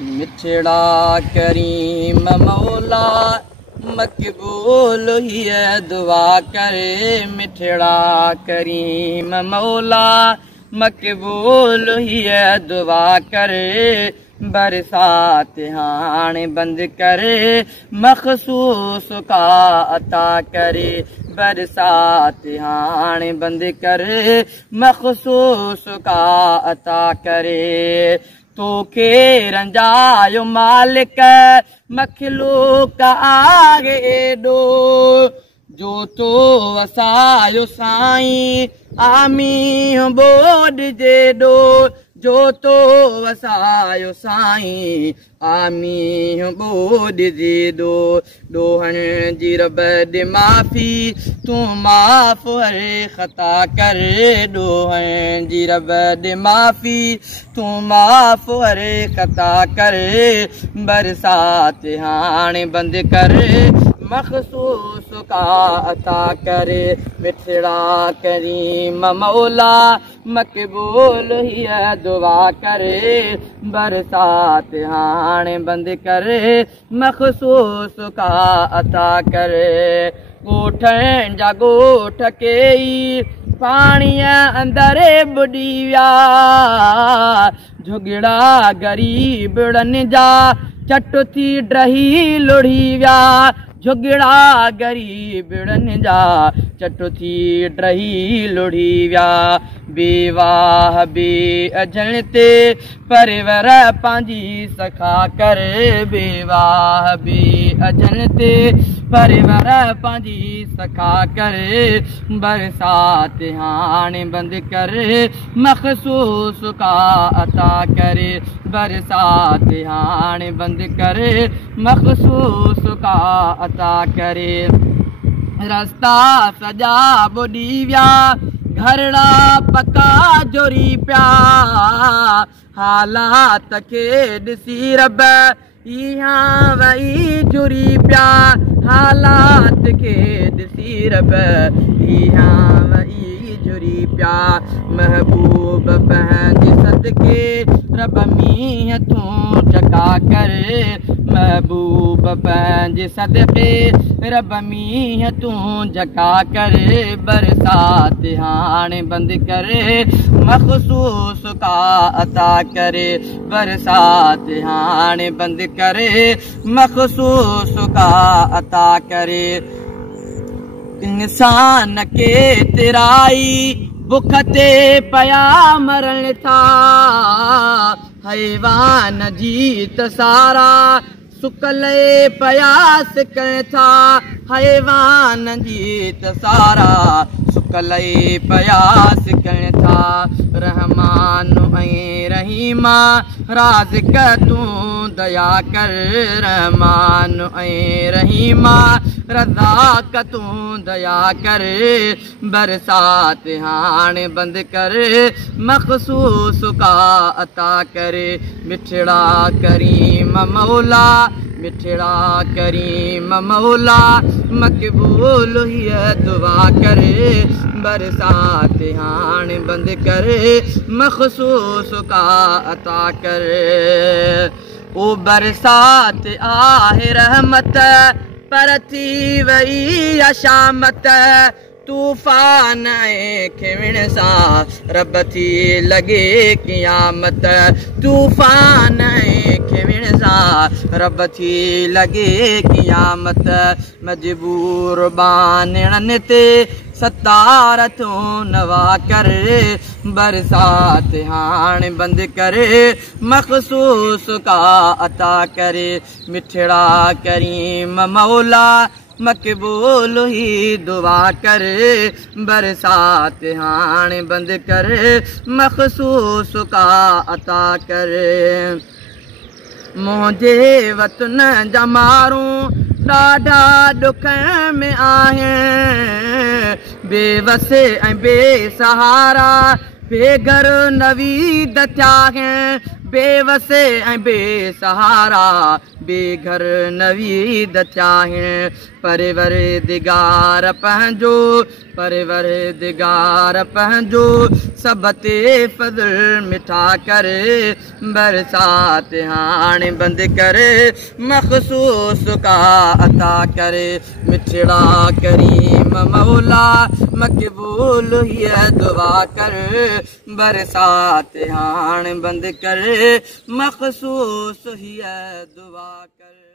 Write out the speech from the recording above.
मिठड़ा करीम मौला मकबूल ही दुआ करे। मिठड़ा करीम मौला मकबूल ही दुआ करे। बरसात हाणे बंद करे मखसूस का अता करे। बरसात हाणे बंद करे मखसूस का अता करे। तोखे रंजायो मालिक मखलूक आगे एडो जो तो वसायो साईं आमी बोड जेडो। जो तो वसायो साईं आमी बोड जेडो। डोहन जी रब दे माफ़ी तू माफ़ हरे खता कर। डोहन जी रब दे माफ़ी तू माफ़ हरे खता कर। बरसात हाणे बंद कर मखसूस का अता करे। मिठड़ा करीम मौला मकबूल ही दुआ करे। बरसात हाणे बंद करे मखसूस का अता करे। ॻोठनि जा ॻोठ कई पाणीअ अंदरि बुॾी विया। झुगड़ा ग़रीबड़नि जा चट थी ड्रही लुढ़ी विया। झुगड़ा ग़रीबड़नि जा चट थी ड्रही लुढ़ी विया। बेवाह बे अजण ते परवर पंहिंजी सखा कर। बेवाह बे अजण ते परवर पंहिंजी सखा कर। बरसात हाणे बंद कर मखसूस का अता करे। बरसात हाणे बंद कर मखसूस का अता करे। रस्ता सजा बुॾी विया घरड़ा पका जोरी पिया। हालात खे ॾिसी रब इहाँ वही जुरी पिया। हालात खे ॾिसी रब इहाँ वही जुरी पिया। महबूब पंहिंजे सदके रब मींहं तूं चका कर। महबूब पंहिंजे सदके रब मींहं तूं झका कर। बरसात हाणे बंद करे मखसूस का अता करे। बरसात हाणे बंद करे मखसूस का अता करे। इंसान के तिराई बुख ते पया मरण था। हैवान जीत सारा सुकले पयास कनि था। हैवान जीत सारा सुकले पयास कनि था। रहमान ऐं रहीमा राज़िक तूं दया कर। रहमान ऐं रहीमा रज़ाक तूं दया कर। बरसात हाणे बंद कर मखसूस का अता करे। मिठड़ा करीम मौला मिठड़ा करीम मौला मकबूल ही दुआ करे। बरसात हाणे बंद करे मखसूस का अता करे। ओ बरसात आहे रहमत पर थी वई अशामत। तूफ़ान ऐं खिवण सां रब थी लॻे क़यामत। तूफ़ान ऐं खिवण सां रब थी लॻे क़यामत। मजबूर बानणनि ते सतार तूं नवा कर। बरसात हाणे बंद करे मखसूस का अता करे। मिठड़ा करीम मौला मकबूल ही दुआ कर। बरसात हाणे बंद कर मखसूस का अता कर। मुंहिंजे वतन जा माण्हू ॾाढा ॾुख में आहिनि। बेवस ऐं बेसहारा बेघर नवीद थिया आहिनि। बेवस ऐं बेसहारा बेघर नवीद थिया आहिनि। परवरदिगार पंहिंजो परवरदिगार पंहिंजो सब ते फज़ल मिठा करे बरसात हाणे बंदि करे मखसूस का अता करे मिठड़ा करीम मौला मक़बूल हीअ दुआ कर बरसात हाणे बंदि करे मखसूस हीअ दुआ कर।